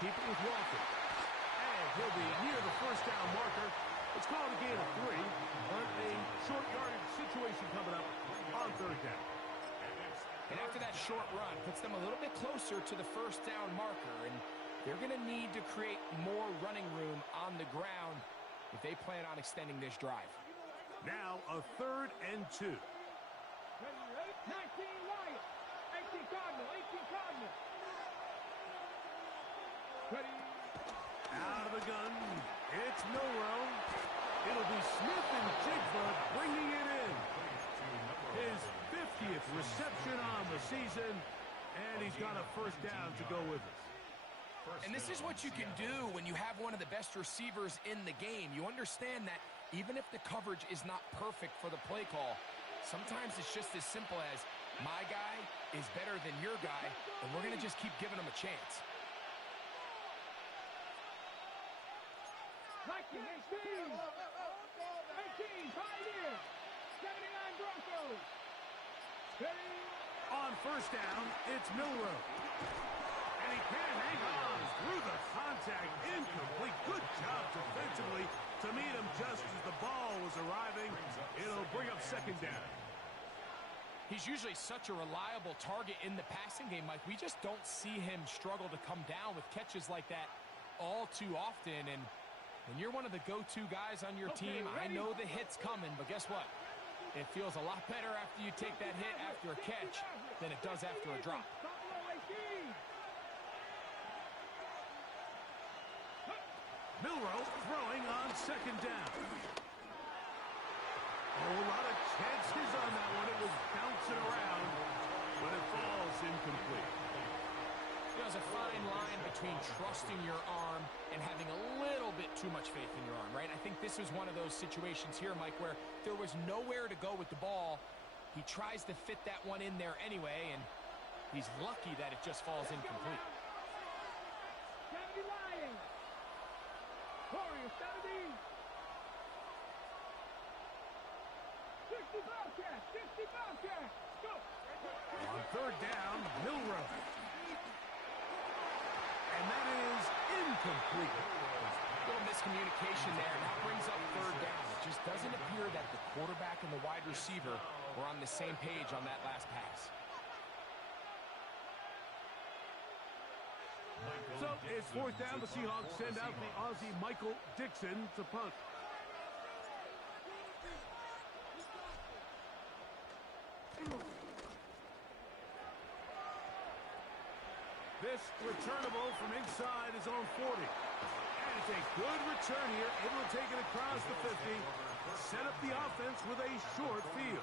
keep it with Walker. And he'll be near the first down marker. It's called a gain of 3, but a short yardage situation coming up on third down. And after that short run, puts them a little bit closer to the first down marker, and they're going to need to create more running room on the ground if they plan on extending this drive. Now a 3rd and 2. 19 Wyatt, 18 Cardinal, 18 Cardinal. Ready. Out of the gun, it's Milrow. It'll be Smith and Jigba bringing it in. His 50th reception on the season, and he's got a first down to go with us. And this is what you can do when you have one of the best receivers in the game. You understand that even if the coverage is not perfect for the play call, sometimes it's just as simple as my guy is better than your guy, and we're going to just keep giving him a chance. 19, 18, 18, Pioneers, 79 Broncos. Ready. On first down, it's Milrow. And he can't hang on through the contact. Incomplete. Good job defensively to meet him just as the ball was arriving. It'll bring up second down. He's usually such a reliable target in the passing game, Mike. We just don't see him struggle to come down with catches like that all too often. And when you're one of the go-to guys on your team, I know the hit's coming, but guess what? It feels a lot better after you take that hit after a catch than it does after a drop. Milrow throwing on second down. Oh, a lot of chances on that one. It was bouncing around, but it falls incomplete. There's a fine line between trusting your arm and having a little bit too much faith in your arm, right? I think this was one of those situations here, Mike, where there was nowhere to go with the ball. He tries to fit that one in there anyway, and he's lucky that it just falls incomplete. 70 Lions. Warriors, 70. 60 Bobcats, 60 Bobcats. Go. On third down, Milrow. And that is incomplete. A little miscommunication there, and that brings up third down. It just doesn't appear that the quarterback and the wide receiver were on the same page on that last pass. So it's fourth down. The Seahawks send out the Aussie Michael Dixon to punt. This returnable from inside his own 40. And it's a good return here, able to take it across the 50. Set up the offense with a short field.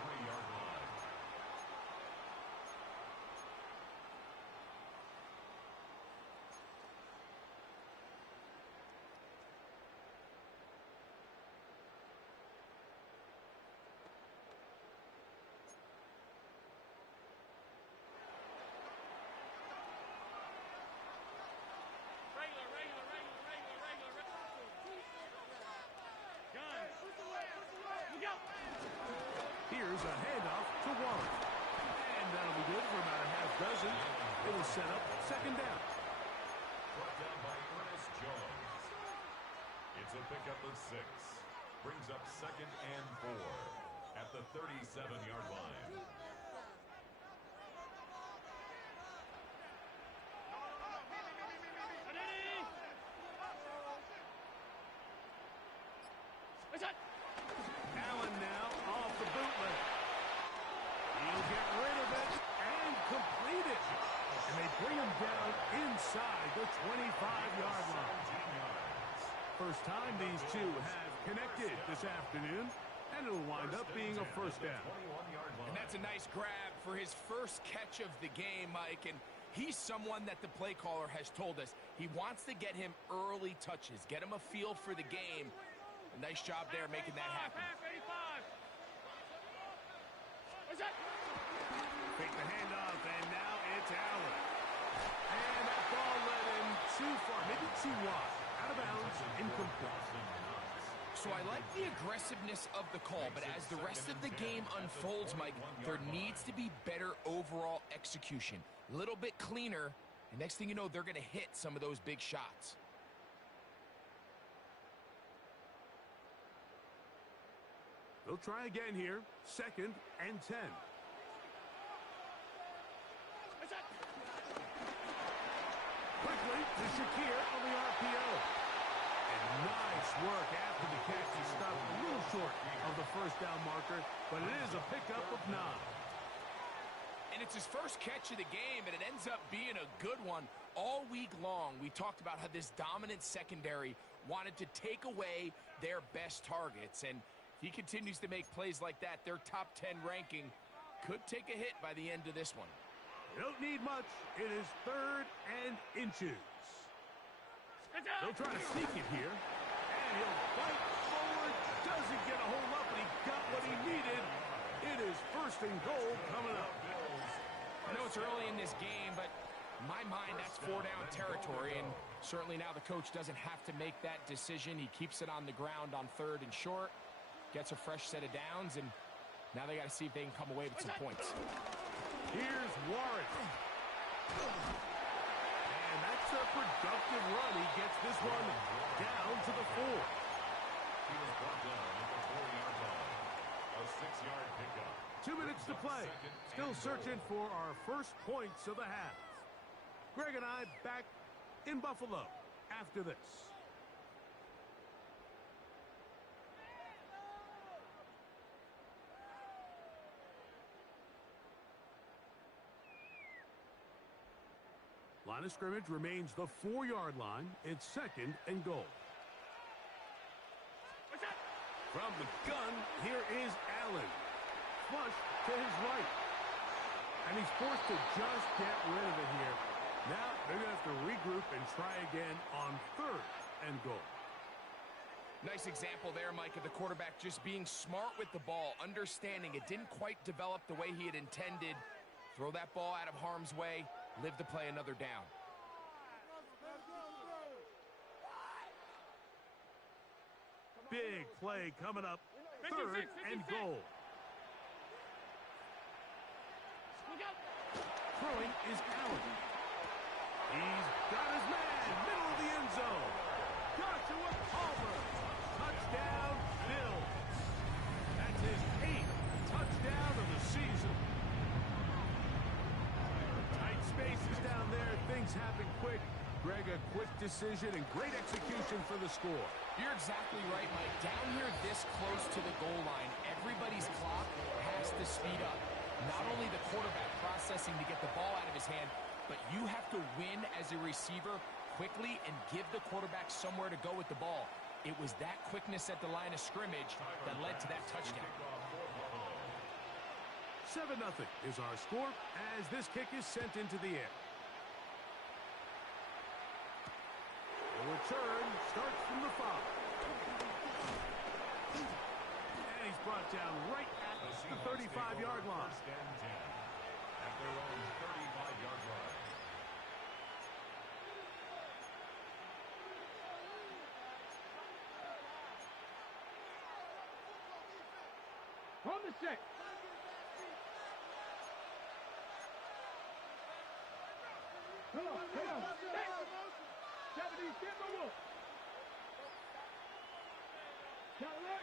Here's a handoff to Warren. And that'll be good for about a half dozen. It'll set up second down. Brought down by Ernest Jones. It's a pickup of 6. Brings up second and 4 at the 37-yard line. Allen now off the bootleg. He'll get rid of it and complete it. And they bring him down inside the 25-yard line. First time these two have connected this afternoon, and it'll wind up being a first down. And that's a nice grab for his first catch of the game, Mike. And he's someone that the play caller has told us he wants to get him early touches, get him a feel for the game. A nice job there making that happen. Fake the handoff, and now it's Allen. And that ball led him too far, maybe too wide. Out of bounds, incomplete. So I like the aggressiveness of the call, but as the rest of the game unfolds, Mike, there needs to be better overall execution. A little bit cleaner, And next thing you know, they're going to hit some of those big shots. They'll try again here. 2nd and 10. Quickly to Shakir on the RPO. And nice work after the catch. He stopped a little short of the first down marker, but it is a pickup of 9. And it's his first catch of the game, and it ends up being a good one. All week long, we talked about how this dominant secondary wanted to take away their best targets, and he continues to make plays like that. Their top 10 ranking could take a hit by the end of this one. They don't need much. It is 3rd and inches. They'll try to sneak it here, and he'll fight forward. Doesn't get a hold up, but he got what he needed. It is 1st and goal coming up. I know it's early in this game, but in my mind, that's 4-down territory, and certainly now the coach doesn't have to make that decision. He keeps it on the ground on 3rd and short, gets a fresh set of downs, and now they got to see if they can come away with some points. Here's Warren. And that's a productive run. He gets this one down to the 4. He was brought down at the 4-yard line. A 6-yard pickup. 2 minutes to play. Still searching for our first points of the half. Greg and I back in Buffalo after this. Line of scrimmage remains the 4-yard line. It's 2nd and goal. From the gun, here is Allen. Flush to his right. And he's forced to just get rid of it here. Now they're going to have to regroup and try again on 3rd and goal. Nice example there, Mike, of the quarterback just being smart with the ball, understanding it didn't quite develop the way he had intended. Throw that ball out of harm's way, live to play another down. Big play coming up. 3rd and goal. Throwing is Allen. He's got his man. Middle of the end zone. Joshua Palmer. Touchdown, Bills. That's his 8th touchdown of the season. Tight spaces down there. Things happen quick. Greg, a quick decision and great execution for the score. You're exactly right, Mike. Down here this close to the goal line, everybody's clock has to speed up. Not only the quarterback processing to get the ball out of his hand, but you have to win as a receiver quickly and give the quarterback somewhere to go with the ball. It was that quickness at the line of scrimmage that led to that touchdown. 7-0 is our score as this kick is sent into the air. The return starts from the 5. And he's brought down right at the 35-yard line. 1st and 10 at their own 35-yard line. From the 6. Come on. 70, get the wolf. Count right.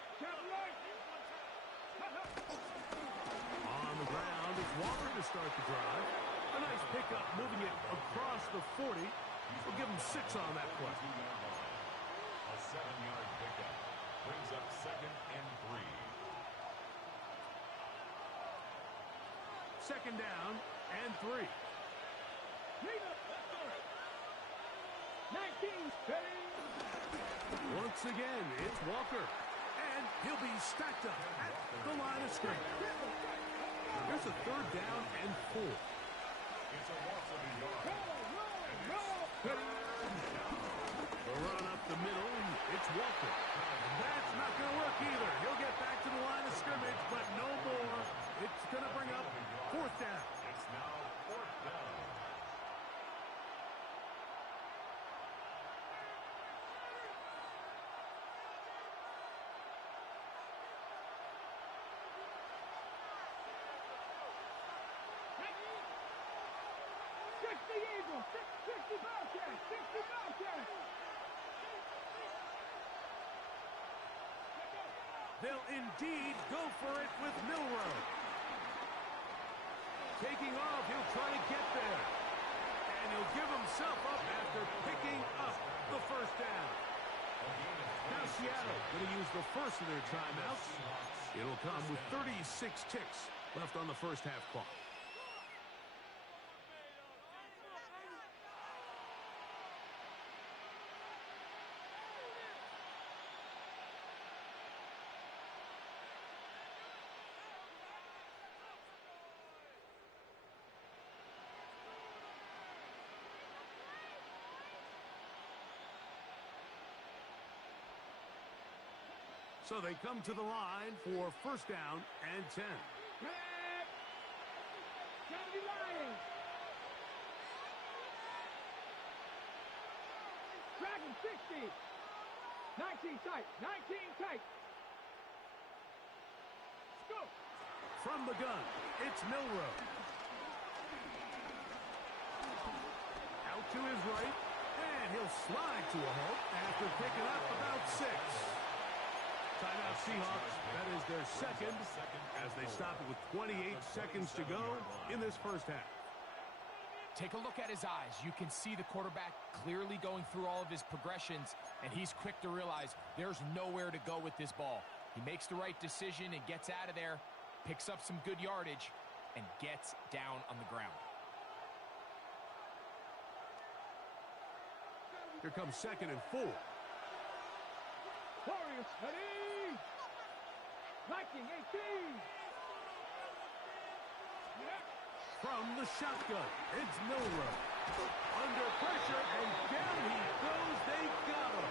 On the ground, it's Walker to start the drive. A nice pickup, moving it across the 40. We'll give him 6 on that play. A 7-yard pickup brings up 2nd and 3. 2nd down and 3. 19, steady. Once again, it's Walker. And he'll be stacked up at the line of scrimmage. There's a 3rd down and 4. It's a loss of a yard. The run up the middle, and it's Walker. That's not going to work either. He'll get back to the line of scrimmage, but no more. It's going to bring up 4th down. It's now 4th down. 60 Bobcats. 60 Bobcats. They'll indeed go for it with Milrow. Taking off, he'll try to get there. And he'll give himself up after picking up the first down. Now Seattle going to use the first of their timeouts. It'll come with 36 ticks left on the first half clock. So they come to the line for first down and 10. Red. Kennedy Lions. Dragon 60. 19 tight. 19 tight. Let's go. From the gun, it's Milrow. Out to his right, and he'll slide to a halt after picking up about 6. Timeout Seahawks. That is their second as they stop it with 28 seconds to go in this first half. Take a look at his eyes. You can see the quarterback clearly going through all of his progressions, and he's quick to realize there's nowhere to go with this ball. He makes the right decision and gets out of there, picks up some good yardage, and gets down on the ground. Here comes second and 4. Warriors ready. Viking 18. From the shotgun, it's Milrow. Under pressure, and down he goes. They got him.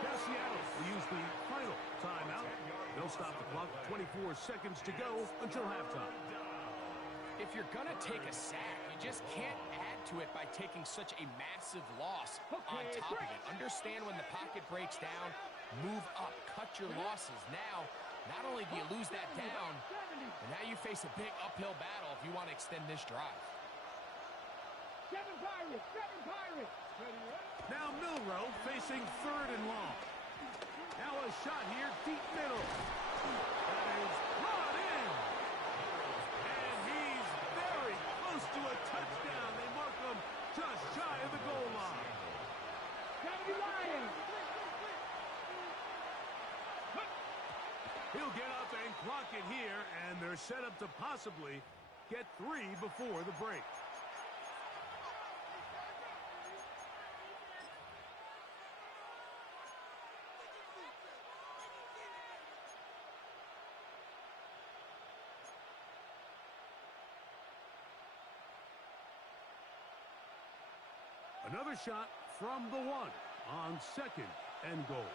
Now Seattle will use the final timeout. They'll stop the clock. 24 seconds to go until halftime. If you're going to take a sack, you just can't add to it by taking such a massive loss on top of it. Understand when the pocket breaks down, move up, cut your losses. Now, not only do you lose that down, but now you face a big uphill battle if you want to extend this drive. 7 Pirates. 7 Pirates. Now Milrow facing third and long. Now a shot here, deep middle. That is brought in. And he's very close to a touchdown. They mark him just shy of the goal line. Kennedy Lions. He'll get up and clock it here, and they're set up to possibly get 3 before the break. Another shot from the 1 on second and goal.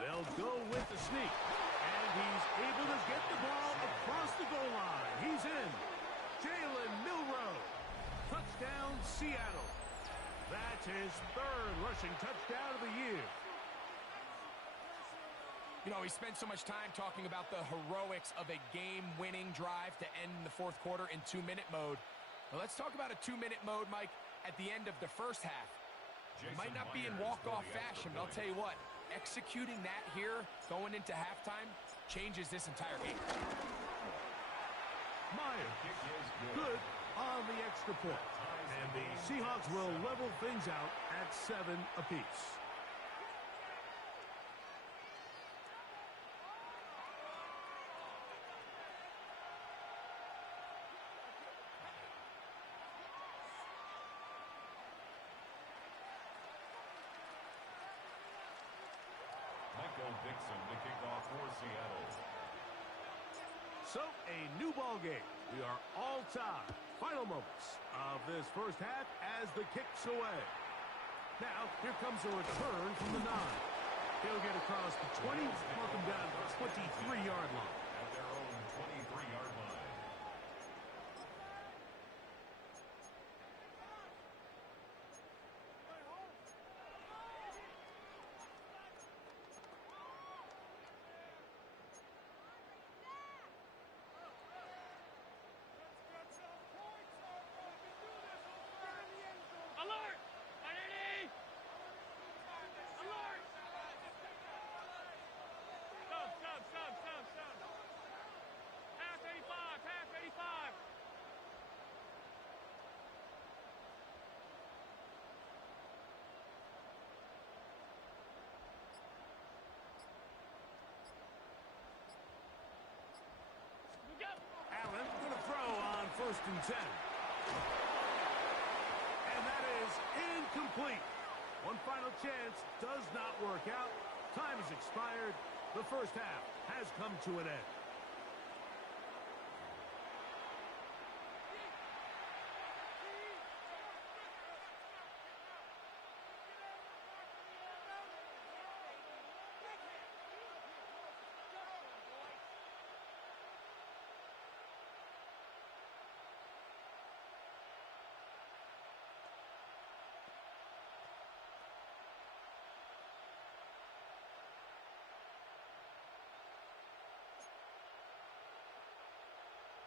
They'll go with the sneak, and he's able to get the ball across the goal line. He's in. Jalen Milrow. Touchdown, Seattle. That's his third rushing touchdown of the year. You know, we spent so much time talking about the heroics of a game-winning drive to end the fourth quarter in 2-minute mode. Well, let's talk about a 2-minute mode, Mike, at the end of the first half. It might not be in walk-off fashion, but I'll tell you what, executing that here, going into halftime, changes this entire game. Meyer, good on the extra point. And the Seahawks will level things out at 7 apiece. Dixon to kick off for Seattle. So, a new ball game. We are all tied. Final moments of this first half as the kick's away. Now, here comes a return from the 9. He'll get across the 20, mark him down to the 23-yard line. At their own 23-yard line. first and 10. And that is incomplete. One final chance does not work out. Time has expired. The first half has come to an end.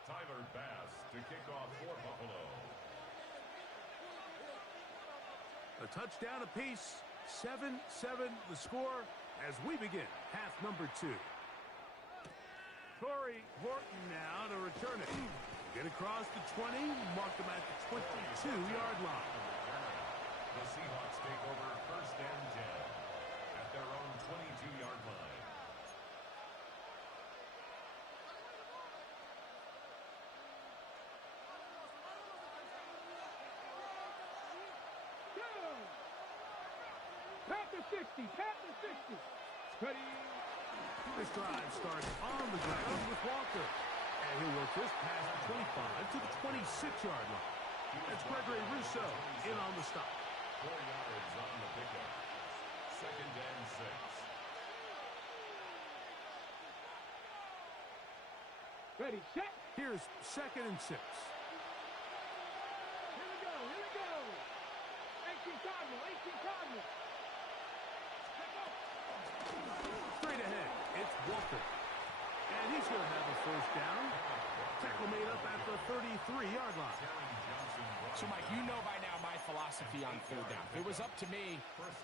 Tyler Bass to kick off for Buffalo. A touchdown apiece. 7-7 the score as we begin half number 2. Corey Horton now to return it. Get across the 20, mark them at the 22-yard line. The Seahawks take over first and 10 at their own 22-yard line. Panther 60, Panther 60. Ready. This drive starts on the ground with Walker. And he'll work this past the 25 to the 26-yard line. That's Gregory Rousseau in on the stop. 4 yards on the pickup. Second and 6. Ready, set. Here's second and 6. Here we go, here we go. 18 Cardinal, 18 Cardinal. Straight ahead, it's Walker. And he's going to have a first down. Tackle made up at the 33-yard line. So, Mike, you know by now my philosophy on third down. If it was up to me,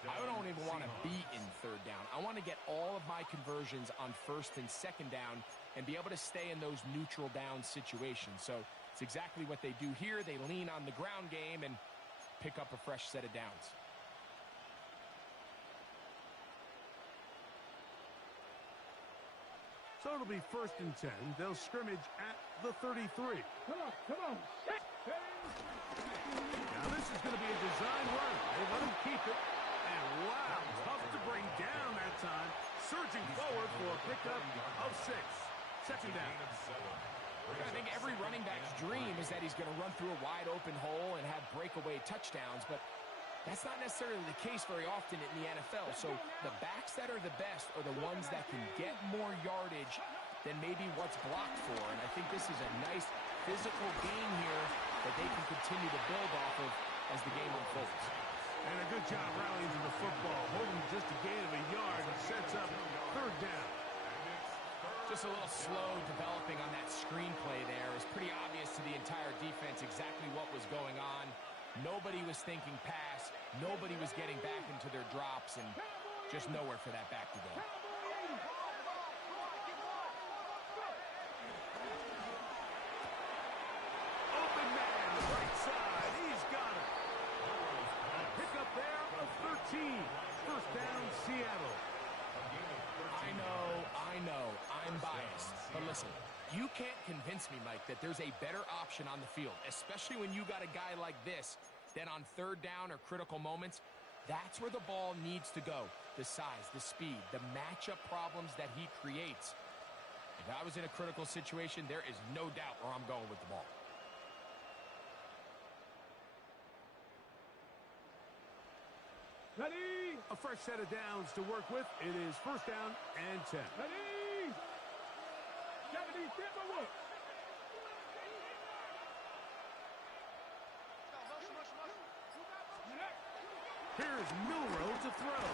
I don't even want to be in third down. I want to get all of my conversions on first and second down and be able to stay in those neutral down situations. So it's exactly what they do here. They lean on the ground game and pick up a fresh set of downs. So it'll be first and 10. They'll scrimmage at the 33. Come on. Set. Now this is going to be a design run. They let him keep it. And wow, tough to bring down that time. Surging forward for a pickup of 6. Second down. I think every running back's dream is that he's going to run through a wide open hole and have breakaway touchdowns, but that's not necessarily the case very often in the NFL. So the backs that are the best are the ones that can get more yardage than maybe what's blocked for. And I think this is a nice physical game here that they can continue to build off of as the game unfolds. And a good job rallying to the football, holding just a gain of a yard and sets up third down. Just a little slow developing on that screenplay there. It was pretty obvious to the entire defense exactly what was going on. Nobody was thinking pass. Nobody was getting back into their drops, and just nowhere for that back to go. Open man, right side. He's got it. A pickup there of 13. First down, Seattle. I know, I'm biased. But listen, you can't convince me, Mike, that there's a better option on the field, especially when you got a guy like this, then on third down or critical moments. That's where the ball needs to go. The size, the speed, the matchup problems that he creates. If I was in a critical situation, there is no doubt where I'm going with the ball. Ready. A fresh set of downs to work with. It is first down and 10. Ready. 70 Timberwood. Here's Milrow to throw.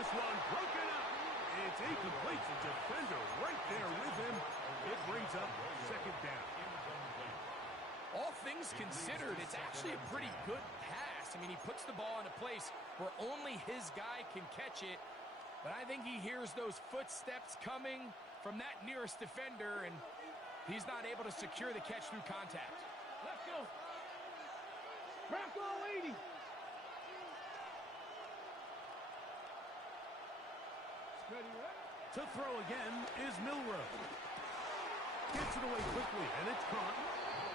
This one broken up. It's incomplete. The defender right there with him. It brings up second down. All things considered, it's actually a pretty good pass. I mean, he puts the ball in a place where only his guy can catch it. But I think he hears those footsteps coming from that nearest defender, and he's not able to secure the catch through contact. Let's go. Rocco 80. To throw again is Milrow. Gets it away quickly, and it's caught.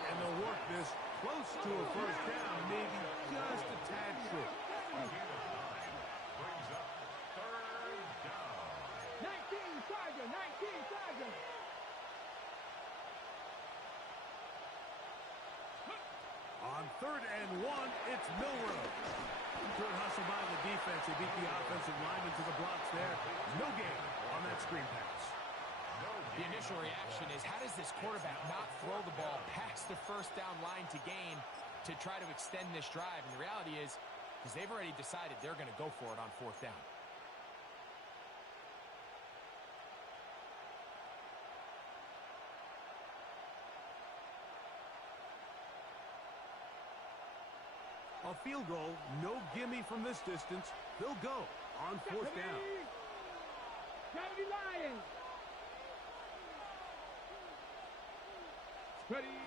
And they'll work this close to a first down, maybe just a tad short. Brings up third down. 19 Tiger, 19 Tiger. On 3rd and 1, it's Milrow. Good hustle by the defense. They beat the offensive lineman to the blocks there. No gain on that screen pass. The initial reaction is, how does this quarterback not throw the ball past the first down line to gain to try to extend this drive? And the reality is they've already decided they're going to go for it on 4th down. A field goal, no gimme from this distance. They'll go on 4th down. 70 Lions. Ready.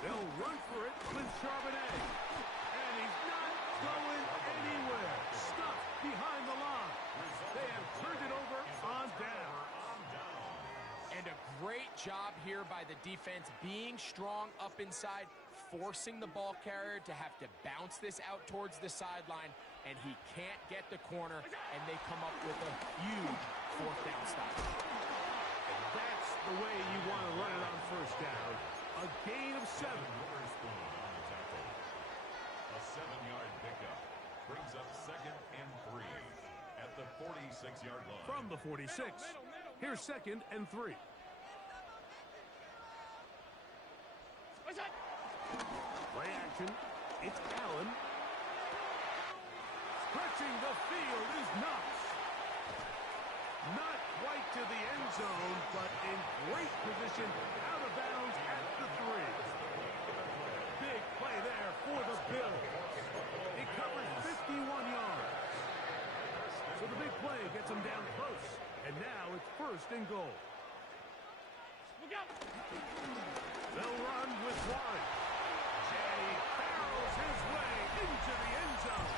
They'll run for it with Charbonnet. And he's not going anywhere. Stuffed behind the line. They have turned it over on down. And a great job here by the defense, being strong up inside, forcing the ball carrier to have to bounce this out towards the sideline, and he can't get the corner, and they come up with a huge 4th down stop. And that's the way you want to run it on 1st down. A gain of 7. A 7-yard pickup brings up 2nd and 3 at the 46-yard line. From the 46, here's 2nd and 3. Play action. It's Allen. Stretching the field is Knox. Not quite to the end zone, but in great position out of bounds at the 3. Big play there for the Bills. It covers 51 yards. So the big play gets them down close. And now it's 1st and goal. Look out. They'll run with Warren. Jay barrels his way into the end zone.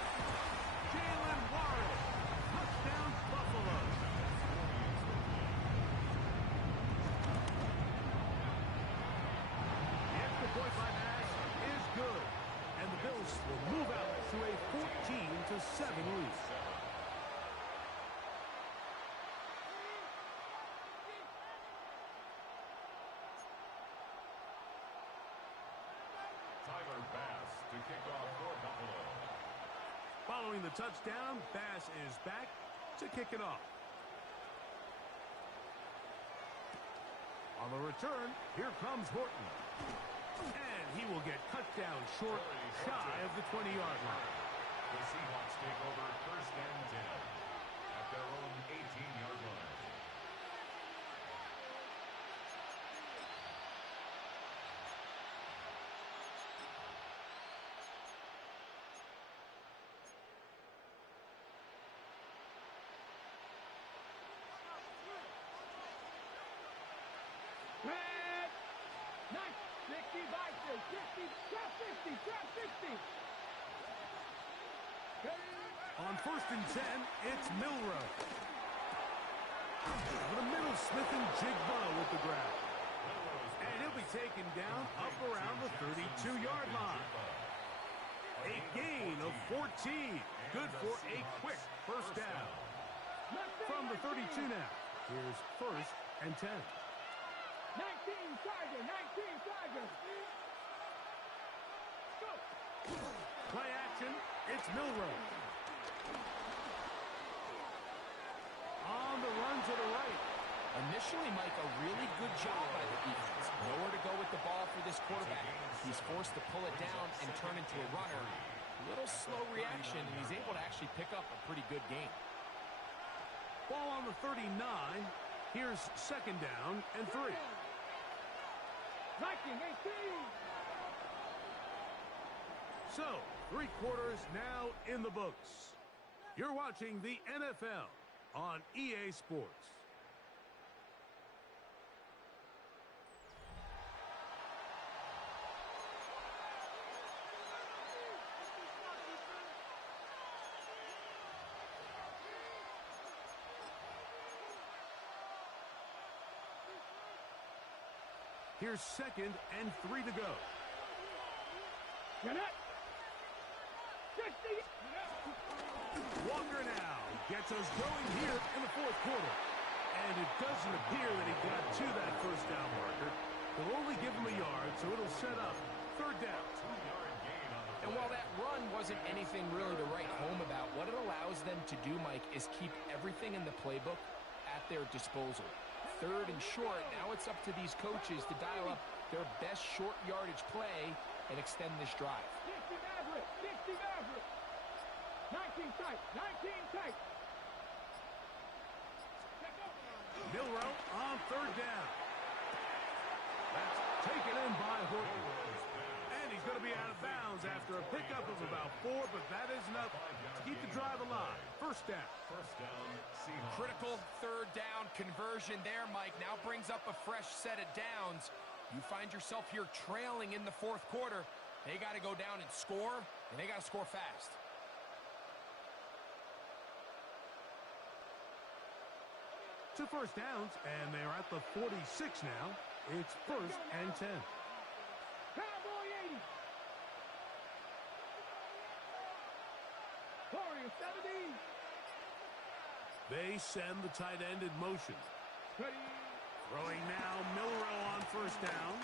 Jalen Warren. Touchdown, Buffalo. The extra point by Nash is good. And the Bills will move out to a 14-7 lead. Following the touchdown, Bass is back to kick it off. On the return, here comes Horton. And he will get cut down short, shy of the 20-yard line. The Seahawks take over 1st and 10 at their own 18-yard line. Red. Nice. 60 Vices. 60. Trap 60. Trap 60. On 1st and 10, it's Milrow. Over the middle, Smith and Jigba with the grab. And he'll be taken down up around the 32-yard line. A gain of 14. Good for a quick 1st down. From the 32 now, here's 1st and 10. 19 Tiger. 19 Tiger. Go. Play action, it's Milrow. On the run to the right. Initially, Mike, a really good job by the defense. Nowhere to go with the ball for this quarterback. He's forced to pull it down and turn into a runner. A little slow reaction, and he's able to actually pick up a pretty good game. Ball on the 39. Here's 2nd down and 3. Viking 18. So, 3 quarters now in the books. You're watching the NFL on EA Sports. Here's 2nd and 3 to go. Get it. 60. Walker now gets us going here in the 4th quarter. And it doesn't appear that he got to that first down marker. They'll only give him a yard, so it'll set up 3rd down. And while that run wasn't anything really to write home about, what it allows them to do, Mike, is keep everything in the playbook at their disposal. 3rd and short, now it's up to these coaches to dial up their best short yardage play and extend this drive. 60 Maverick, 60 Maverick. 19 tight, 19 tight. Milrow on 3rd down. That's taken in by Horton. And he's going to be out of bounds after a pickup of about 4, but that is enough to keep the drive alive. 1st down. Seahawks. Critical 3rd down conversion there, Mike. Now brings up a fresh set of downs. You find yourself here trailing in the 4th quarter. They got to go down and score, and they got to score fast. Two first downs, and they're at the 46 now. It's 1st and 10. Cowboy 80. Warrior 70. They send the tight end in motion. Ready. Throwing now, Milrow on 1st down.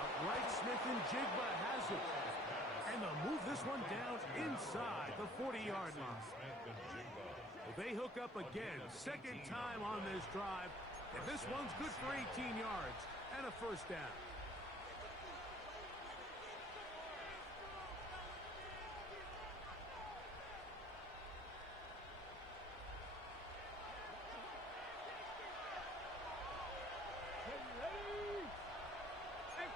Outright, Smith and Jigba has it. And they'll move this one down inside the 40-yard line. They hook up again, 2nd time on this drive. And this one's good for 18 yards and a 1st down. Ready.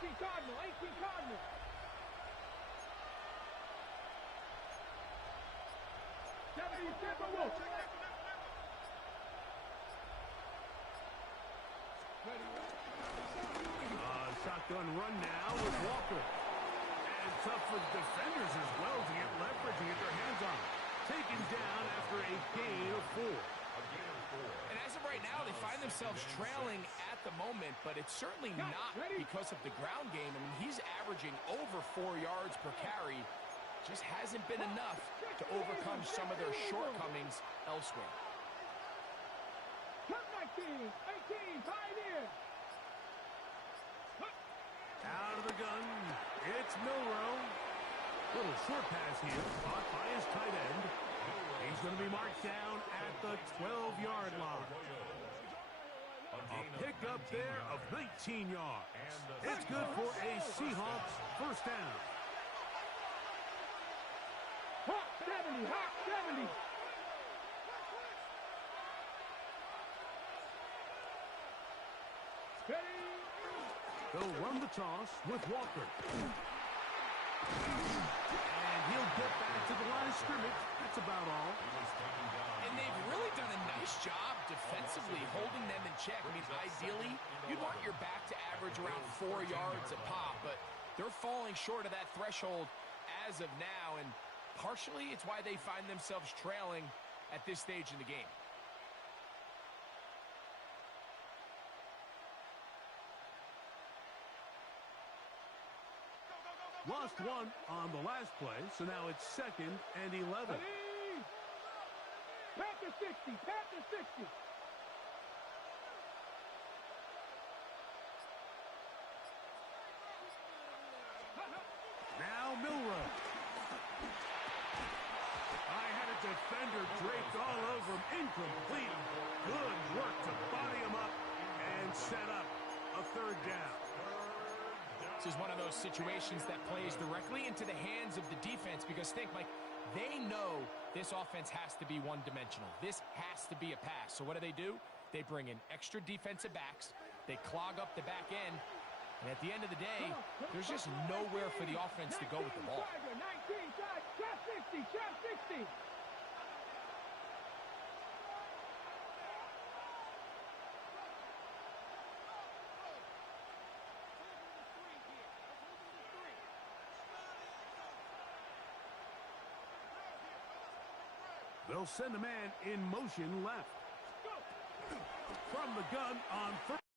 18 Cardinal, 18 Cardinal. Timberwolves. Shotgun run now with Walker. And tough for the defenders as well to get leverage and get their hands on it. Taken down after a gain of 4. And as of right now, they find themselves trailing at the moment, but it's certainly not because of the ground game. I mean, he's averaging over 4 yards per carry. Just hasn't been enough to overcome some of their shortcomings elsewhere. Cut 19, 18, pioneer. Out of the gun, it's Milrow. Little short pass here, caught by his tight end. He's going to be marked down at the 12-yard line. A pickup there of 19 yards. It's good for a Seahawks 1st down. Hot 70, hot 70. Ready. They'll run the toss with Walker. And he'll get back to the line of scrimmage. That's about all. And they've really done a nice job defensively holding them in check. I mean, ideally, you'd want your back to average around 4 yards a pop, but they're falling short of that threshold as of now, and partially it's why they find themselves trailing at this stage in the game. Lost one on the last play, so now it's 2nd and 11. Ready. Panther 60, Panther 60. Now Milrow. I had a defender draped all over him. Incomplete. Good work to body him up and set up a 3rd down. This is one of those situations that plays directly into the hands of the defense because think, Mike, they know this offense has to be one-dimensional. This has to be a pass. So what do? They bring in extra defensive backs. They clog up the back end. And at the end of the day, there's just nowhere for the offense to go with the ball. 19, trap 60, trap 60. They'll send a man in motion left. From the gun on 1st.